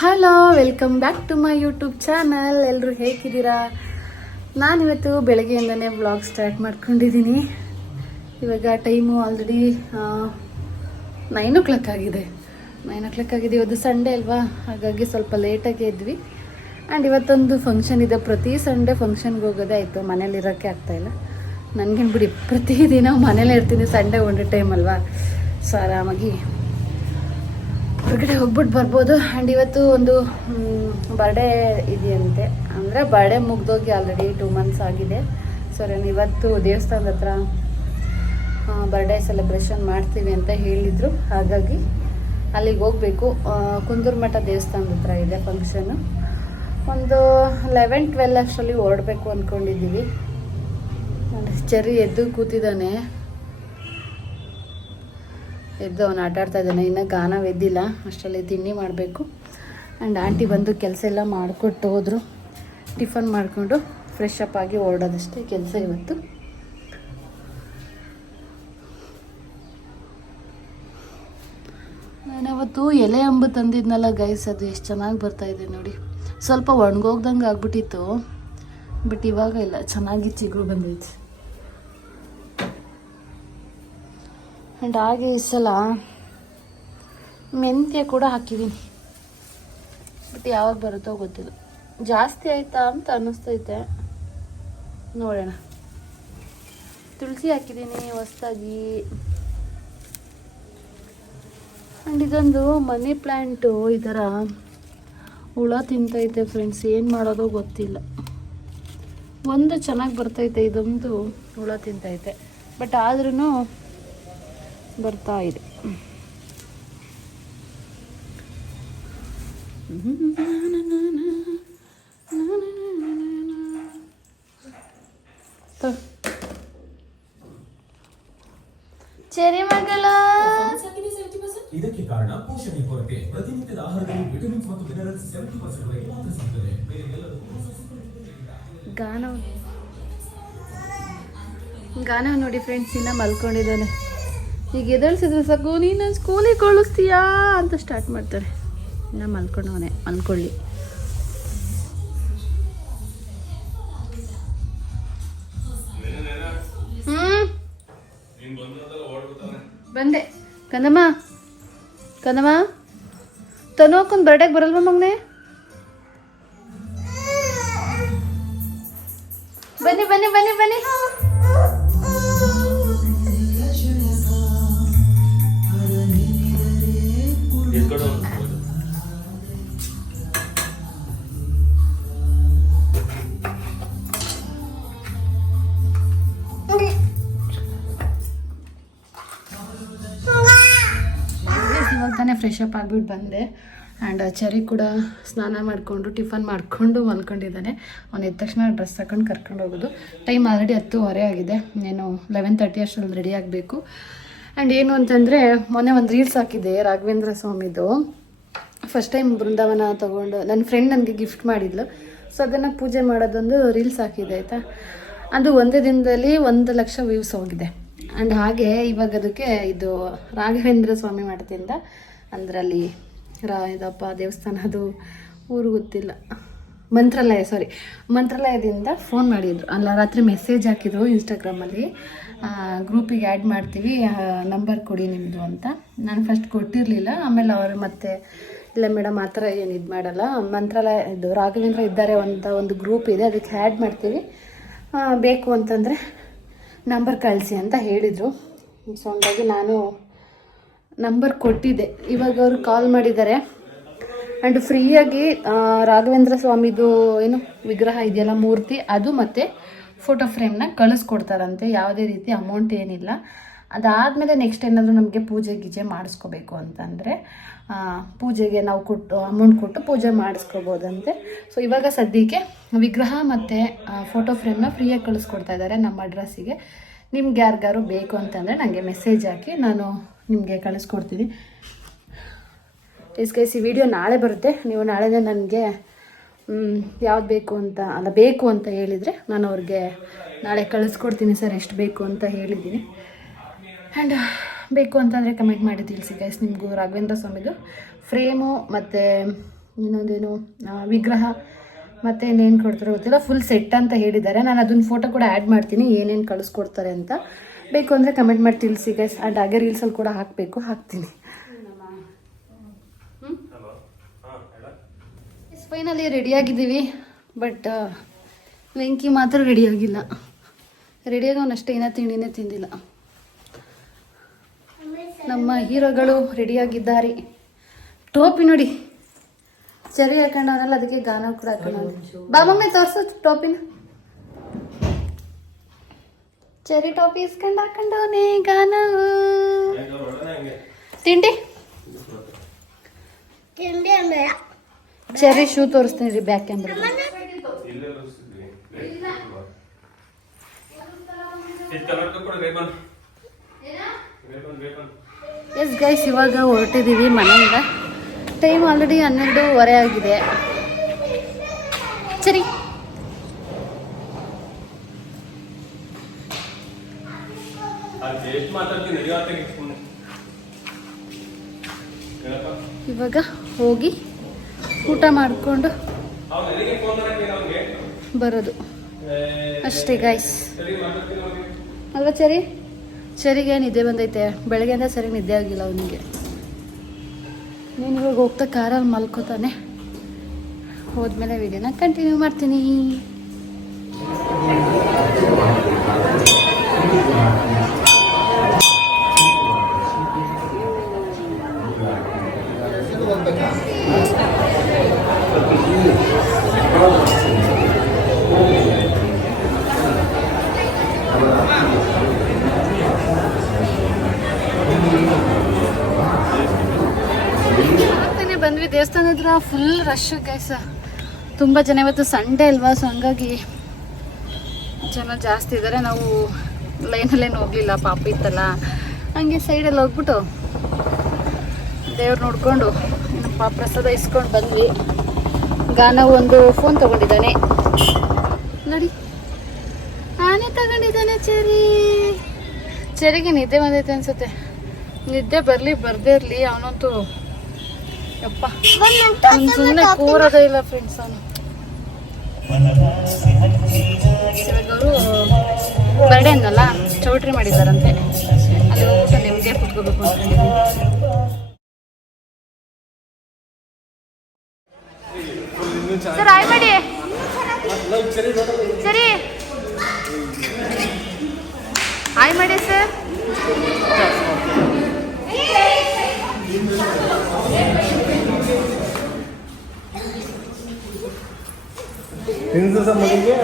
Hello welcome back to my YouTube channel ಎಲ್ಲರೂ ಹೇಗಿದ್ದೀರಾ? ನಾನಿವತ್ತು ಬೆಳಗ್ಗೆಯಿಂದನೇ ಬ್ಲಾಗ್ ಸ್ಟಾರ್ಟ್ ಮಾಡ್ಕೊಂಡಿದ್ದೀನಿ. ಇವಾಗ time already nine o'clock ಆಗಿದೆ. ನೈನ್ ಓ ಕ್ಲಾಕ್ ಆಗಿದೆ. ಇವತ್ತು ಸಂಡೇ ಅಲ್ವಾ? ಹಾಗಾಗಿ ಸ್ವಲ್ಪ ಲೇಟಾಗಿ ಇದ್ವಿ ಆ್ಯಂಡ್ ಇವತ್ತೊಂದು ಫಂಕ್ಷನ್ ಇದೆ. ಪ್ರತಿ ಸಂಡೇ ಫಂಕ್ಷನ್ಗೆ ಹೋಗೋದೇ ಆಯಿತು. ಮನೇಲಿ ಇರೋಕ್ಕೆ ಆಗ್ತಾಯಿಲ್ಲ ನನಗೇನು ಬಿಡಿ ಪ್ರತಿದಿನ ಮನೇಲೇ ಇರ್ತೀನಿ ಸಂಡೇ ಒಂದು ಟೈಮ್ ಅಲ್ವಾ? ಸೊ ಆರಾಮಾಗಿ ಹೊರಗಡೆ ಹೋಗ್ಬಿಟ್ಟು ಬರ್ಬೋದು. ಆ್ಯಂಡ್ ಇವತ್ತು ಒಂದು ಬರ್ಡೇ ಇದೆಯಂತೆ. ಅಂದರೆ ಬರ್ಡೇ ಮುಗ್ದೋಗಿ ಆಲ್ರೆಡಿ ಟೂ ಮಂತ್ಸ್ ಆಗಿದೆ. ಸೊ ನಾನು ಇವತ್ತು ದೇವಸ್ಥಾನದ ಹತ್ರ ಬರ್ಡೇ ಸೆಲೆಬ್ರೇಷನ್ ಮಾಡ್ತೀವಿ ಅಂತ ಹೇಳಿದರು. ಹಾಗಾಗಿ ಅಲ್ಲಿಗೆ ಹೋಗಬೇಕು. ಕುಂದೂರು ಮಠ ದೇವಸ್ಥಾನದ ಹತ್ರ ಇದೆ ಫಂಕ್ಷನು ಒಂದು ಲೆವೆನ್ ಟ್ವೆಲ್ ಅಷ್ಟರಲ್ಲಿ ಹೊರಡಬೇಕು ಅಂದ್ಕೊಂಡಿದ್ದೀವಿ ಚರಿ ಎದ್ದು ಕೂತಿದ್ದಾನೆ. ಎದ್ದು ಅವನು ಆಟಾಡ್ತಾ ಇದ್ದಾನೆ. ಇನ್ನು ಗಾನ ಎದ್ದಿಲ್ಲ. ಅಷ್ಟರಲ್ಲಿ ತಿಂಡಿ ಮಾಡಬೇಕು. ಆ್ಯಂಡ್ ಆಂಟಿ ಬಂದು ಕೆಲಸ ಎಲ್ಲ ಮಾಡಿಕೊಟ್ಟು ಹೋದರು. ಟಿಫನ್ ಮಾಡಿಕೊಂಡು ಫ್ರೆಶ್ ಅಪ್ ಆಗಿ ಓಡೋದಷ್ಟೇ ಕೆಲಸ ಇವತ್ತು. ನಾನವತ್ತು ಎಲೆ ಅಂಬು ತಂದಿದ್ನಲ್ಲ ಗೈಸ್ ಅದು ಎಷ್ಟು ಚೆನ್ನಾಗಿ ಬರ್ತಾ ಇದೆ ನೋಡಿ. ಸ್ವಲ್ಪ ಒಣಗೋಗ್ದಂಗೆ ಆಗ್ಬಿಟ್ಟಿತ್ತು. ಬಟ್ ಇವಾಗ ಇಲ್ಲ, ಚೆನ್ನಾಗಿ ಚಿಗುರು ಬಂದೈತೆ. ಆ್ಯಂಡ್ ಹಾಗೆ ಈ ಸಲ ಮೆಂತ್ಯ ಕೂಡ ಹಾಕಿದ್ದೀನಿ ಬಟ್ ಯಾವಾಗ ಬರುತ್ತೋ ಗೊತ್ತಿಲ್ಲ. ಜಾಸ್ತಿ ಆಯಿತಾ ಅಂತ ಅನ್ನಿಸ್ತೈತೆ. ನೋಡೋಣ. ತುಳಸಿ ಹಾಕಿದ್ದೀನಿ ಹೊಸ್ದಾಗಿ. ಆ್ಯಂಡ್ ಇದೊಂದು ಮನಿ ಪ್ಲ್ಯಾಂಟು ಈ ಥರ ಹುಳ ತಿಂತೈತೆ ಫ್ರೆಂಡ್ಸ್ ಏನು ಮಾಡೋದೋ ಗೊತ್ತಿಲ್ಲ. ಒಂದು ಚೆನ್ನಾಗಿ ಬರ್ತೈತೆ ಇದೊಂದು ಹುಳ ತಿಂತೈತೆ. ಬಟ್ ಆದ್ರೂ ಬರ್ತಾ ಇದೆ. ಚೆರಿ ಮಗಳ. ಇದಕ್ಕೆ ಕಾರಣ ಪೋಷಣೆ ಕೊರತೆ. ಪ್ರತಿನಿತ್ಯದ ಆಹಾರದಲ್ಲಿ ವಿಟಮಿನ್ಸ್ ಮತ್ತು ಮಿನರಲ್ಸ್ ಸೆವೆಂಟಿ ಪರ್ಸೆಂಟ್ ಮಾತ್ರ ಸಿಗುತ್ತದೆ. ಗಾನ ಗಾನ ನೋಡಿ ಫ್ರೆಂಡ್ಸ್ ಇನ್ನ ಮಲ್ಕೊಂಡಿದ್ದಾನೆ. ಈಗ ಎದಳ್ಸಿದ್ರೆ ಸಾಕು ನೀನು ಸ್ಕೂಲಿಗೆ ಕಳಿಸ್ತೀಯಾ ಅಂತ ಸ್ಟಾರ್ಟ್ ಮಾಡ್ತಾರೆ. ಇನ್ನು ಮಲ್ಕೊಂಡವನೇ, ಮಲ್ಕೊಳ್ಳಿ. ಬಂದೆ. ಕಂದಮ್ಮ ಕಂದಮ್ಮ ತನೋಕೊಂದು ಬರ್ಡೇಗೆ ಬರಲ್ವಾ ಮಗನೆ? ಬನ್ನಿ ಬನ್ನಿ ಬನ್ನಿ ಬನ್ನಿ. ಇವಾಗ ತಾನೇ ಫ್ರೆಶ್ ಅಪ್ ಆಗಿಬಿಟ್ಟು ಬಂದೆ. ಆ್ಯಂಡ್ ಚರಿ ಕೂಡ ಸ್ನಾನ ಮಾಡಿಕೊಂಡು, ಟಿಫನ್ ಮಾಡಿಕೊಂಡು ಮಲ್ಕೊಂಡಿದ್ದಾನೆ ಅವ್ನು ಎದ್ದ ತಕ್ಷಣ ಡ್ರೆಸ್ ಹಾಕೊಂಡು ಕರ್ಕೊಂಡು ಹೋಗೋದು. ಟೈಮ್ ಆಲ್ರೆಡಿ ಹತ್ತುವರೆ ಆಗಿದೆ. ನೀನು ಲೆವೆನ್ ತರ್ಟಿ ಅಷ್ಟರಲ್ಲಿ ರೆಡಿ ಆಗಬೇಕು. ಆ್ಯಂಡ್ ಏನು ಅಂತಂದರೆ, ಮೊನ್ನೆ ಒಂದು ರೀಲ್ಸ್ ಹಾಕಿದ್ದೆ ರಾಘವೇಂದ್ರ ಸ್ವಾಮಿದು. ಫಸ್ಟ್ ಟೈಮ್ ಬೃಂದಾವನ ತೊಗೊಂಡು ನನ್ನ ಫ್ರೆಂಡ್ ನನಗೆ ಗಿಫ್ಟ್ ಮಾಡಿದ್ಲು. ಸೊ ಅದನ್ನು ಪೂಜೆ ಮಾಡೋದೊಂದು ರೀಲ್ಸ್ ಹಾಕಿದೆ ಆಯಿತಾ? ಅದು ಒಂದೇ ದಿನದಲ್ಲಿ ಒಂದು ಲಕ್ಷ ವ್ಯೂಸ್ ಹೋಗಿದೆ. ಆ್ಯಂಡ್ ಹಾಗೆ ಇವಾಗ ಅದಕ್ಕೆ ಇದು ರಾಘವೇಂದ್ರ ಸ್ವಾಮಿ ಮಾಡ್ತಿಂದ ಅಂದ್ರಲ್ಲಿ ರಾ, ಇದಪ್ಪ ದೇವಸ್ಥಾನ ಅದು ಊರು ಗೊತ್ತಿಲ್ಲ. ಮಂತ್ರಾಲಯ ಸಾರಿ ಮಂತ್ರಾಲಯದಿಂದ ಫೋನ್ ಮಾಡಿದರು. ಅಲ್ಲ, ರಾತ್ರಿ ಮೆಸೇಜ್ ಹಾಕಿದ್ರು ಇನ್ಸ್ಟಾಗ್ರಾಮಲ್ಲಿ ಗ್ರೂಪಿಗೆ ಆ್ಯಡ್ ಮಾಡ್ತೀವಿ ನಂಬರ್ ಕೊಡಿ ನಿಮ್ಮದು ಅಂತ. ನಾನು ಫಸ್ಟ್ ಕೊಟ್ಟಿರಲಿಲ್ಲ, ಆಮೇಲೆ ಅವರು ಮತ್ತೆ, ಇಲ್ಲ ಮೇಡಮ್ ಆ ಥರ ಏನು ಇದು ಮಾಡಲ್ಲ. ಮಂತ್ರಾಲಯ, ಇದು ರಾಘವೇಂದ್ರ ಇದ್ದಾರೆ ಅಂತ ಒಂದು ಗ್ರೂಪ್ ಇದೆ, ಅದಕ್ಕೆ ಆ್ಯಡ್ ಮಾಡ್ತೀವಿ. ಬೇಕು ಅಂತಂದರೆ ನಂಬರ್ ಕಳಿಸಿ ಅಂತ ಹೇಳಿದರು. ಸೊ ಹಂಗಾಗಿ ನಾನು ನಂಬರ್ ಕೊಟ್ಟಿದ್ದೆ. ಇವಾಗ ಅವರು ಕಾಲ್ ಮಾಡಿದ್ದಾರೆ. ಆ್ಯಂಡ್ ಫ್ರೀಯಾಗಿ ರಾಘವೇಂದ್ರ ಸ್ವಾಮಿದು ಏನು ವಿಗ್ರಹ ಇದೆಯಲ್ಲ, ಮೂರ್ತಿ, ಅದು ಮತ್ತು ಫೋಟೋ ಫ್ರೇಮ್ನ ಕಳಿಸ್ಕೊಡ್ತಾರಂತೆ. ಯಾವುದೇ ರೀತಿ ಅಮೌಂಟ್ ಏನಿಲ್ಲ. ಅದಾದಮೇಲೆ ನೆಕ್ಸ್ಟ್ ಏನಾದರೂ ನಮಗೆ ಪೂಜೆ ಗೀಜೆ ಮಾಡಿಸ್ಕೋಬೇಕು ಅಂತಂದರೆ ಪೂಜೆಗೆ ನಾವು ಕೊಟ್ಟು ಅಮೌಂಟ್ ಕೊಟ್ಟು ಪೂಜೆ ಮಾಡಿಸ್ಕೋಬೋದಂತೆ. ಸೊ ಇವಾಗ ಸದ್ಯಕ್ಕೆ ವಿಗ್ರಹ ಮತ್ತು ಫೋಟೋ ಫ್ರೇಮ್ನ ಫ್ರೀಯಾಗಿ ಕಳಿಸ್ಕೊಡ್ತಾ ಇದ್ದಾರೆ ನಮ್ಮ ಅಡ್ರೆಸ್ಸಿಗೆ ನಿಮ್ಗೆ ಯಾರಿಗಾರು ಬೇಕು ಅಂತಂದರೆ ನನಗೆ ಮೆಸೇಜ್ ಹಾಕಿ, ನಾನು ನಿಮಗೆ ಕಳಿಸ್ಕೊಡ್ತೀನಿ. ಎಸ್ ಗೈಸ್, ಈ ವಿಡಿಯೋ ನಾಳೆ ಬರುತ್ತೆ. ನೀವು ನಾಳೆನೇ ನನಗೆ ಯಾವ್ದು ಬೇಕು ಅಂತ, ಅಲ್ಲ, ಬೇಕು ಅಂತ ಹೇಳಿದರೆ ನಾನು ಅವ್ರಿಗೆ ನಾಳೆ ಕಳಿಸ್ಕೊಡ್ತೀನಿ ಸರ್, ಎಷ್ಟು ಬೇಕು ಅಂತ ಹೇಳಿದ್ದೀನಿ. ಆ್ಯಂಡ್ ಬೇಕು ಅಂತಂದರೆ ಕಮೆಂಟ್ ಮಾಡಿ ತಿಳಿಸಿ ಗೈಸ್ ನಿಮಗೂ ರಾಘವೇಂದ್ರ ಸ್ವಾಮಿದು. ಫ್ರೇಮು ಮತ್ತು ಇನ್ನೊಂದೇನು ವಿಗ್ರಹ ಮತ್ತು ಇನ್ನೇನು ಕೊಡ್ತಾರೆ ಗೊತ್ತಿಲ್ಲ ಫುಲ್ ಸೆಟ್ ಅಂತ ಹೇಳಿದ್ದಾರೆ. ನಾನು ಅದನ್ನ ಫೋಟೋ ಕೂಡ ಆ್ಯಡ್ ಮಾಡ್ತೀನಿ, ಏನೇನು ಕಳಿಸ್ಕೊಡ್ತಾರೆ ಅಂತ. ಬೇಕು ಅಂದರೆ ಕಮೆಂಟ್ ಮಾಡಿ ತಿಳಿಸಿ ಗೈಸ್ ಆ್ಯಂಡ್ ಹಾಗೆ ರೀಲ್ಸಲ್ಲಿ ಕೂಡ ಹಾಕಬೇಕು, ಹಾಕ್ತೀನಿ. ಫೈನಲಿ ರೆಡಿಯಾಗಿದ್ದೀವಿ ಬಟ್ ವೆಂಕಿ ಮಾತ್ರ ರೆಡಿಯಾಗಿಲ್ಲ ರೆಡಿಯಾಗೋನಷ್ಟೇ ಏನೋ ತಿಂಡಿನೇ ತಿಂದಿಲ್ಲ. ನಮ್ಮ ಹೀರೋಗಳು ರೆಡಿಯಾಗಿದ್ದಾರೆ ಟೋಪಿ ನೋಡಿ. ಚರಿ ಹಾಕೊಂಡವನಲ್ಲ ಅದಕ್ಕೆ ಗಾನ ಕೂಡ ಹಾಕೊಂಡು ಬಾ ತೋರಿಸು ಟೋಪಿನ. ಚರಿ ಟೋಪಿ ಇಸ್ಕೊಂಡು ಹಾಕೊಂಡವನೇ ಗಾನ. ತಿಂಡಿ? ಚೆರಿ ಶೂ ತೋರಿಸ್ತೀನಿ ರೀ ಬ್ಯಾಕ್ ಕ್ಯಾಮ್ರಾ ಎಸ್ ಗೈಸ್ ಇವಾಗ ಹೊರಟಿದ್ದೀವಿ ಮನೆಯಿಂದ. ಟೈಮ್ ಆಲ್ರೆಡಿ ಹನ್ನೆರಡೂವರೆ ಆಗಿದೆ. ಸರಿ ಇವಾಗ ಹೋಗಿ ಊಟ ಮಾಡಿಕೊಂಡು ಬರೋದು. ಅಷ್ಟೇ ಗೈಸ್ ಅಲ್ವಾ ಚರಿ? ಚರಿಗೆ ನಿದ್ದೆ ಬಂದೈತೆ. ಬೆಳಗ್ಗೆಯಿಂದ ಸರಿ ನಿದ್ದೆ ಆಗಿಲ್ಲ ಅವನಿಗೆ. ನೀನು ಇವಾಗ ಹೋಗ್ತಾ ಕಾರಲ್ಲಿ ಮಲ್ಕೋತಾನೆ. ಹೋದ್ಮೇಲೆ ವಿಡಿಯೋನ ಕಂಟಿನ್ಯೂ ಮಾಡ್ತೀನಿ. ಬಂದ್ವಿ, ದೇವಸ್ಥಾನ ಹತ್ರ ಫುಲ್ ರಶ್ ಗೈಸ ತುಂಬ ಜನ ಇವತ್ತು ಸಂಡೇ ಅಲ್ವಾ ಸೊ ಹಂಗಾಗಿ ಜನ ಜಾಸ್ತಿ ಇದ್ದಾರೆ ನಾವು ಲೈನಲ್ಲೇನು ಹೋಗ್ಲಿಲ್ಲ, ಪಾಪ ಇತ್ತಲ್ಲ. ಹಂಗೆ ಸೈಡಲ್ಲಿ ಹೋಗ್ಬಿಟ್ಟು ದೇವ್ರು ನೋಡ್ಕೊಂಡು ಪಾಪ ಪ್ರಸಾದ ಇಸ್ಕೊಂಡು ಬಂದ್ವಿ. ಗಾನ ಒಂದು ಫೋನ್ ತಗೊಂಡಿದ್ದಾನೆ. ನೋಡಿ. ಆನೆ ತಗೊಂಡಿದ್ದಾನೆ ಚೆರಿ ಚೆರಿಗೆ ನಿದ್ದೆ ಬಂದೈತೆ ಅನ್ಸುತ್ತೆ. ನಿದ್ದೆ ಬರಲಿ, ಬರ್ದೇ ಇರಲಿ, ಅವನಂತೂ ಯಪ್ಪ. ಸುಮ್ಮನೆ ಕೂರೋದೇ ಇಲ್ಲ ಫ್ರೆಂಡ್ಸ್ ಅವನು. ಅವರು ಬರ್ಡೇ ಅಂದಲ್ಲ ಚೌಟ್ರಿ ಮಾಡಿದಾರಂತೆ ಅಲ್ಲಿ ಹೋಗ್ಬಿಟ್ಟು ನಿಮಗೆ ಕುತ್ಕೋಬೇಕು ಅನ್ಕೊಂಡಿದ್ದೀನಿ. ಸರ್ ಆಯ್ ಮಾಡಿ. ಸರಿ. ಆಯ್ ಮಾಡಿ ಸರ್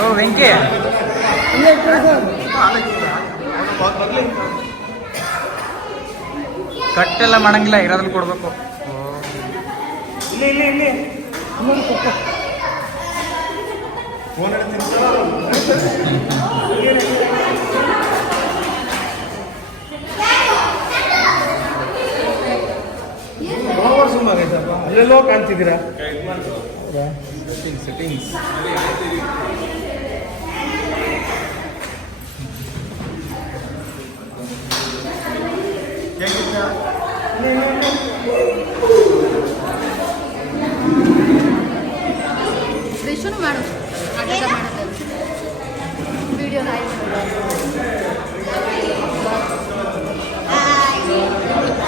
ಓ ವೆಂಕಿ ಕಟ್ಟೆಲ್ಲ ಮಾಡಂಗಿಲ್ಲ ಇರೋದ್ರಲ್ಲಿ ಕೊಡ್ಬೇಕು ಅಲ್ಲೆಲ್ಲೋ ಕಾಣ್ತಿದ್ದೀರಾ? ಸೆಟ್ಟಿಂಗ್ಸ್ ರಿಶುನು ಮಾಡು. ನಾಟಕ ಮಾಡೋದು ವಿಡಿಯೋ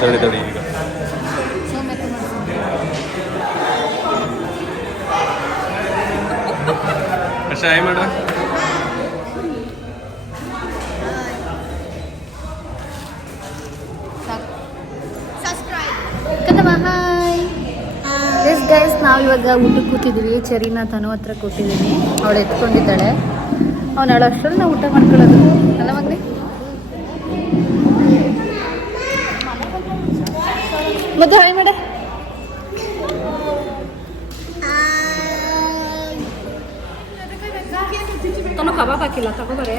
ತಡಿ ತಡಿ ಈಗ ಅಷ್ಟೇ ಆಯ್ ಮಾಡ ಕದಮ ಹಾಯ್ ಎಸ್ ಗೈಸ್ ನಾವು ಇವಾಗ ಊಟಕ್ಕೆ ಕೂತಿದ್ವಿ ಚರಿನ ತನು ಹತ್ರ ಕೊಟ್ಟಿದ್ದೀನಿ ಅವಳು ಎತ್ಕೊಂಡಿದ್ದಾಳೆ. ಅವ್ನು ಹೇಳೋ ಅಷ್ಟರಲ್ಲಿ ನಾವು ಊಟ ಮಾಡ್ಕೊಳ್ಳೋದು. ಅಲ್ಲ ಮಗನೇ? ಮತ್ತೆ ಹಾಯ್ ಮೇಡ. ತನು ಕಬಾಬ್ ಹಾಕಿಲ್ಲ ತಗೋಬರೇ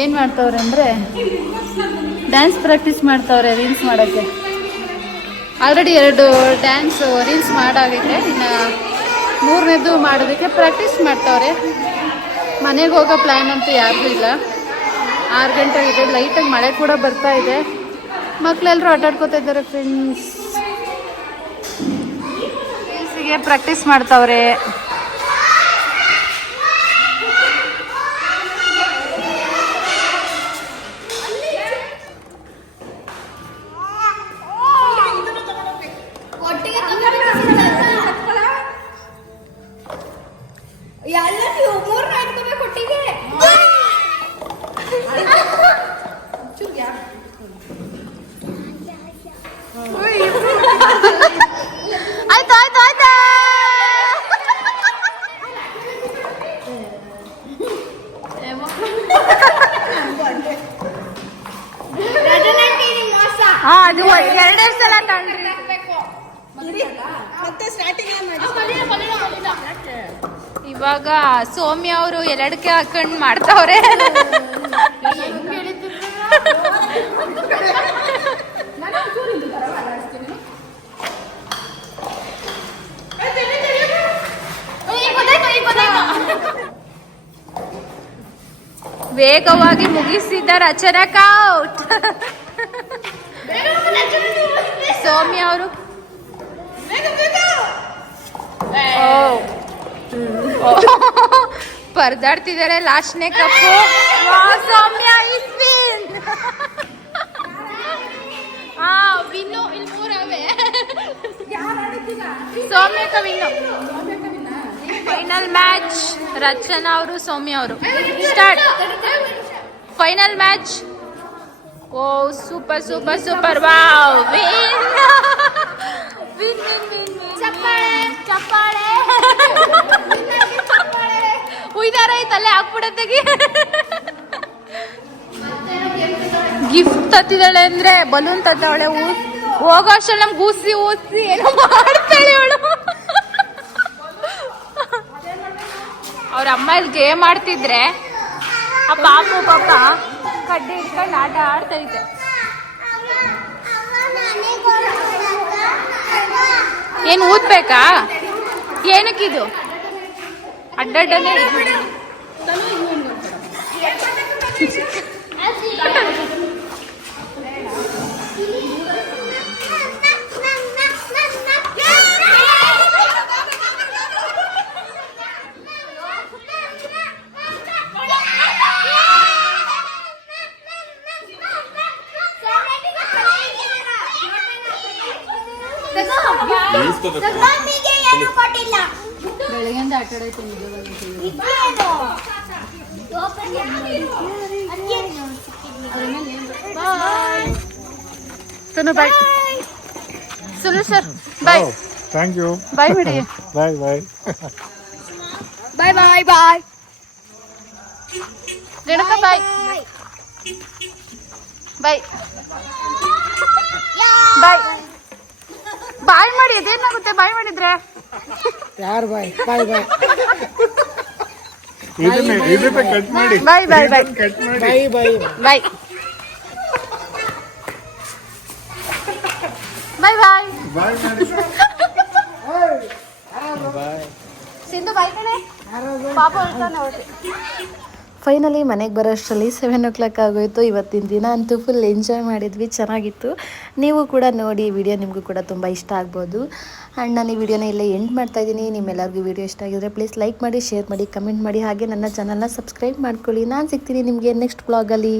ಏನು ಮಾಡ್ತವ್ರೆ ಅಂದರೆ ಡ್ಯಾನ್ಸ್ ಪ್ರಾಕ್ಟೀಸ್ ಮಾಡ್ತವ್ರೆ ರೀಲ್ಸ್ ಮಾಡೋಕ್ಕೆ. ಆಲ್ರೆಡಿ ಎರಡು ಡ್ಯಾನ್ಸ್ ರೀಲ್ಸ್ ಮಾಡಾಗೈತೆ. ಇನ್ನು ಮೂರನೇದು ಮಾಡೋದಕ್ಕೆ ಪ್ರಾಕ್ಟೀಸ್ ಮಾಡ್ತವ್ರೆ. ಮನೆಗೆ ಹೋಗೋ ಪ್ಲ್ಯಾನ್ ಅಂತೂ ಯಾರಿಗೂ ಇಲ್ಲ. ಆರು ಗಂಟೆ ಆಗಿದೆ ಲೈಟಾಗಿ ಮಳೆ ಕೂಡ ಬರ್ತಾ ಇದೆ. ಮಕ್ಕಳೆಲ್ಲರೂ ಆಟಾಡ್ಕೋತಾ ಇದ್ದಾರೆ ಫ್ರೆಂಡ್ಸ್ ರೀಲ್ಸಿಗೆ ಪ್ರಾಕ್ಟೀಸ್ ಮಾಡ್ತವ್ರೆ. ಹಾ ಅದು ಎರಡೇ ಸಲ ಕಂಡ್ರಿ ಇವಾಗ ಸೌಮ್ಯ ಅವರು ಎಲ್ಲಡಕ್ಕೆ ಹಾಕೊಂಡ್ ಮಾಡ್ತಾವ್ರೆ. ವೇಗವಾಗಿ ಮುಗಿಸಿದ ರಚನಾ ಕೌಟ್ ಸೌಮ್ಯ ಅವರು. ಪರದಾಡ್ತಿದ್ದಾರೆ ಲಾಸ್ಟ್ನೇ ಕಪ್ಪು. ಸೌಮ್ಯ. ಆ, ವಿನ್ನು ಮೂರವೆ ಫೈನಲ್ ಮ್ಯಾಚ್ ರಚನಾ ಅವರು, ಸೌಮ್ಯ ಅವರು. ಸ್ಟಾರ್ಟ್ ಫೈನಲ್ ಮ್ಯಾಚ್ ಓ super super super. Wow. win, win, win, win. ಚಪ್ಪಾಳೆ ಚಪ್ಪಾಳೆ. ಉಯ್ದಾರ ಐತಲ್ಲೇ ಹಾಕ್ಬಿಡತ್ತೆಗಿ ಗಿಫ್ಟ್ ತತ್ತಿದ್ದಾಳೆ ಅಂದ್ರೆ ಬಲೂನ್ ತತ್ತವಳೆ ಹೋಗೋ ಅಷ್ಟ್ರಲ್ಲಿ ನಮ್ಗೆ ಊಸಿ ಊಸಿ ಏನೋ ಮಾಡ್ತಾಳೆ ಅವಳು ಅವ್ರ ಅಮ್ಮ ಇಲ್ಲಿ ಗೇಮ್ ಆಡ್ತಿದ್ರೆ ಆ ಪಾಪು ಪಾಪ ಕಡ್ಡಿ ಇಟ್ಕೊಂಡು ಆಟ ಆಡ್ತೈತೆ ಏನು ಊದ್ಬೇಕಾ? ಏನಕ್ಕಿದು? ಅಡ್ಡಡ್ಡನೆ ನಮಗೆ ಏನು ಕೊಟ್ಟಿಲ್ಲ. ಬೆಳಗ್ಗೆಯಿಂದ ಆಟ ಆಡೈತೆ ಇದೇನು? ಅದೇನು? ಸುನು bye. ಸುನು sir bye. Thank you bye ಬಿಡಿ. ಬಾಯ್ ಬಾಯ್. ಬಾಯ್ ಬಾಯ್ ಬಾಯ್. ರೇಣುಕಾ ಬಾಯ್ ಬಾಯ್. ಬಾಯ್. ಬಾಯ್ ಮಾಡಿ ಅದೇನಾಗುತ್ತೆ ಬಾಯ್ ಮಾಡಿದ್ರೆ? ಯಾರು ಬಾಯ್? ಬಾಯ್ ಬಾಯ್. ಬಾಯ್ ಬಾಯ್ ಬಾಯ್ ಕಟ್ ಮಾಡಿ. ಬಾಯ್ ಬಾಯ್. ಬಾಯ್. ಬಾಯ್ ಬಾಯ್. ಬಾಯ್ ಸಿಂಧು ಬಾಯ್ ಕಣೆ. ಪಾಪ ಹೊರಟಾನೆ ಫೈನಲಿ ಮನೆಗೆ ಬರೋಷ್ಟರಲ್ಲಿ ಸೆವೆನ್ ಓ ಕ್ಲಾಕ್ ಆಗೋಯ್ತು. ಇವತ್ತಿನ ದಿನ ಅಂತೂ ಫುಲ್ ಎಂಜಾಯ್ ಮಾಡಿದ್ವಿ. ಚೆನ್ನಾಗಿತ್ತು. ನೀವು ಕೂಡ ನೋಡಿ ವಿಡಿಯೋ ನಿಮಗೂ ಕೂಡ ತುಂಬ ಇಷ್ಟ ಆಗ್ಬೋದು. ಆ್ಯಂಡ್ ನಾನು ಈ ವಿಡಿಯೋನ ಇಲ್ಲೇ ಎಂಡ್ ಮಾಡ್ತಾ ಇದ್ದೀನಿ. ನಿಮ್ಮೆಲ್ಲರಿಗೂ ವಿಡಿಯೋ ಇಷ್ಟ ಆಗಿದ್ರೆ ಪ್ಲೀಸ್ ಲೈಕ್ ಮಾಡಿ ಶೇರ್ ಮಾಡಿ ಕಮೆಂಟ್ ಮಾಡಿ. ಹಾಗೆ ನನ್ನ ಚಾನಲ್ನ ಸಬ್ಸ್ಕ್ರೈಬ್ ಮಾಡ್ಕೊಳ್ಳಿ. ನಾನು ಸಿಗ್ತೀನಿ ನಿಮಗೆ ನೆಕ್ಸ್ಟ್ ಬ್ಲಾಗಲ್ಲಿ